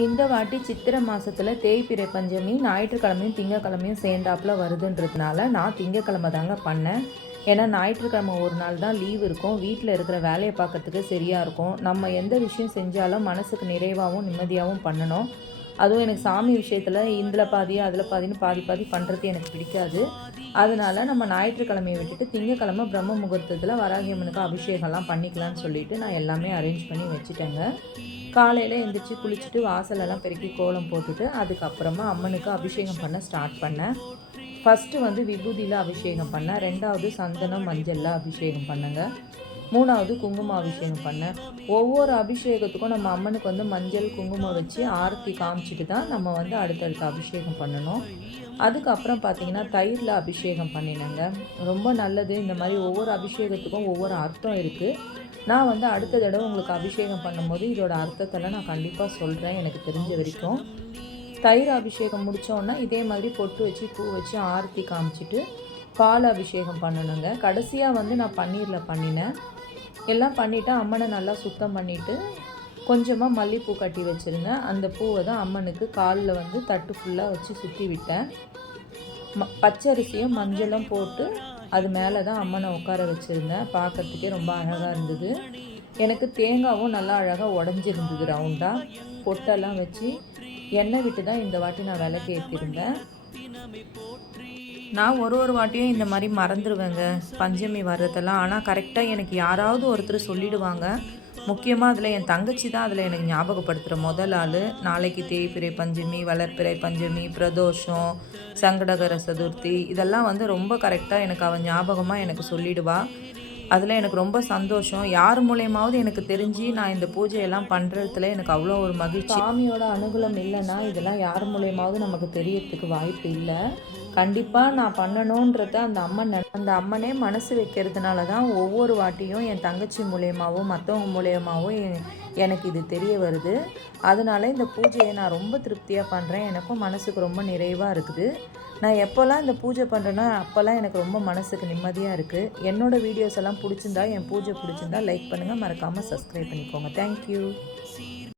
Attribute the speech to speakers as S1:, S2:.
S1: இந்த வாட்டி சித்திரை மாதத்தில் தேய்பிறை பஞ்சமி ஞாயிற்றுக்கிழமையும் திங்கக்கிழமையும் சேர்ந்தாப்புல வருதுன்றதுனால நான் திங்கக்கிழமை தாங்க பண்ணேன். ஏன்னா ஞாயிற்றுக்கிழமை ஒரு நாள் தான் லீவ் இருக்கும். வீட்டில் இருக்கிற வேலையை பார்க்கறதுக்கு சரியாக இருக்கும். நம்ம எந்த விஷயம் செஞ்சாலும் மனசுக்கு நிறைவாகவும் நிம்மதியாகவும் பண்ணணும். அதுவும் எனக்கு சாமி விஷயத்தில் இதில் பாதி அதில் பாதின்னு பாதி பாதி பண்ணுறது எனக்கு பிடிக்காது. அதனால் நம்ம ஞாயிற்றுக்கிழமையை விட்டுட்டு திங்கக்கிழமை பிரம்ம முகூர்த்தத்தில் வராகியம்மனுக்கு அபிஷேகம்லாம் பண்ணிக்கலாம்னு சொல்லிட்டு நான் எல்லாமே அரேஞ்ச் பண்ணி வச்சுட்டேங்க. காலையில் எழுந்திரிச்சு குளிச்சுட்டு வாசலெல்லாம் பெருக்கி கோலம் போட்டுட்டு அதுக்கப்புறமா அம்மனுக்கு அபிஷேகம் பண்ண ஸ்டார்ட் பண்ணேன். ஃபஸ்ட்டு வந்து விபூதியில் அபிஷேகம் பண்ணேன். ரெண்டாவது சந்தனம் மஞ்சளில் அபிஷேகம் பண்ணேங்க. மூணாவது குங்குமம் அபிஷேகம் பண்ணேன் ஒவ்வொரு அபிஷேகத்துக்கும் நம்ம அம்மனுக்கு வந்து மஞ்சள் குங்குமம் வச்சு ஆரத்தி காமிச்சிட்டு தான் நம்ம வந்து அடுத்தடுத்த அபிஷேகம் பண்ணணும். அதுக்கப்புறம் பார்த்தீங்கன்னா தயிரில் அபிஷேகம் பண்ணினேங்க. ரொம்ப நல்லது. இந்த மாதிரி ஒவ்வொரு அபிஷேகத்துக்கும் ஒவ்வொரு அர்த்தம் இருக்குது நான் வந்து அடுத்த தடவை உங்களுக்கு அபிஷேகம் பண்ணும்போது இதோட அர்த்தத்தெல்லாம் நான் கண்டிப்பாக சொல்கிறேன் எனக்கு தெரிஞ்ச வரைக்கும். தயிர் அபிஷேகம் முடித்தோன்னா இதே மாதிரி பொட்டு வச்சு பூ வச்சு ஆரத்தி காமிச்சிட்டு பால் அபிஷேகம் பண்ணணுங்க. கடைசியாக வந்து நான் பன்னீரில் பண்ணினேன். எல்லாம் பண்ணிவிட்டு அம்மனை நல்லா சுத்தம் பண்ணிவிட்டு கொஞ்சமாக மல்லிப்பூ கட்டி வச்சுருந்தேன். அந்த பூவை தான் அம்மனுக்கு காலில் வந்து தட்டு ஃபுல்லாக வச்சு சுற்றி விட்டேன். ம பச்சரிசியும் மஞ்சளும் போட்டு அது மேலே தான் அம்மனை உட்கார வச்சுருந்தேன். பார்க்குறதுக்கே ரொம்ப அழகாக இருந்தது. எனக்கு தேங்காவும் நல்லா அழகாக உடஞ்சிருந்தது ரவுண்டாக பொட்டெல்லாம் வச்சு எண்ணெய் விட்டு தான் இந்த வாட்டி நான் விளக்கு ஏற்றிருந்தேன் நான் ஒரு ஒரு வாட்டியும் இந்த மாதிரி மறந்துடுவேங்க பஞ்சமி வர்றதெல்லாம். ஆனால் கரெக்டாக எனக்கு யாராவது ஒருத்தர் சொல்லிடுவாங்க. முக்கியமாக அதில் என் தங்கச்சி தான் அதில் எனக்கு ஞாபகப்படுத்துகிற முதல் ஆள். நாளைக்கு தேய்பிறை பஞ்சமி வளர்ப்பிறை பஞ்சமி பிரதோஷம் சங்கடகர சதுர்த்தி. இதெல்லாம் வந்து ரொம்ப கரெக்டாக எனக்கு அவன் ஞாபகமாக எனக்கு சொல்லிடுவாள் அதில் எனக்கு ரொம்ப சந்தோஷம். யார் மூலயமாவது எனக்கு தெரிஞ்சு நான் இந்த பூஜையெல்லாம் பண்ணுறதுல எனக்கு அவ்வளோ ஒரு மகிழ்ச்சி. சாமியோட அனுகூலம் இல்லைன்னா இதெல்லாம் யார் மூலயமாவது நமக்கு தெரியறதுக்கு வாய்ப்பு இல்லை. கண்டிப்பாக நான் பண்ணணுன்றத அந்த அம்மன் அந்த அம்மனே மனசு வைக்கிறதுனால தான் ஒவ்வொரு வாட்டியும் என் தங்கச்சி மூலியமாகவும் மற்றவங்க மூலியமாகவும் எனக்கு இது தெரிய வருது. அதனால இந்த பூஜையை நான் ரொம்ப திருப்தியாக பண்ணுறேன் எனக்கும் மனசுக்கு ரொம்ப நிறைவாக இருக்குது. நான் எப்போல்லாம் இந்த பூஜை பண்ணுறேன்னா அப்போல்லாம் எனக்கு ரொம்ப மனசுக்கு நிம்மதியாக இருக்குது என்னோட வீடியோஸ் எல்லாம் பிடிச்சிருந்தா என் பூஜை பிடிச்சிருந்தா லைக் பண்ணுங்கள் மறக்காமல் சப்ஸ்கிரைப் பண்ணிக்கோங்க. தேங்க்யூ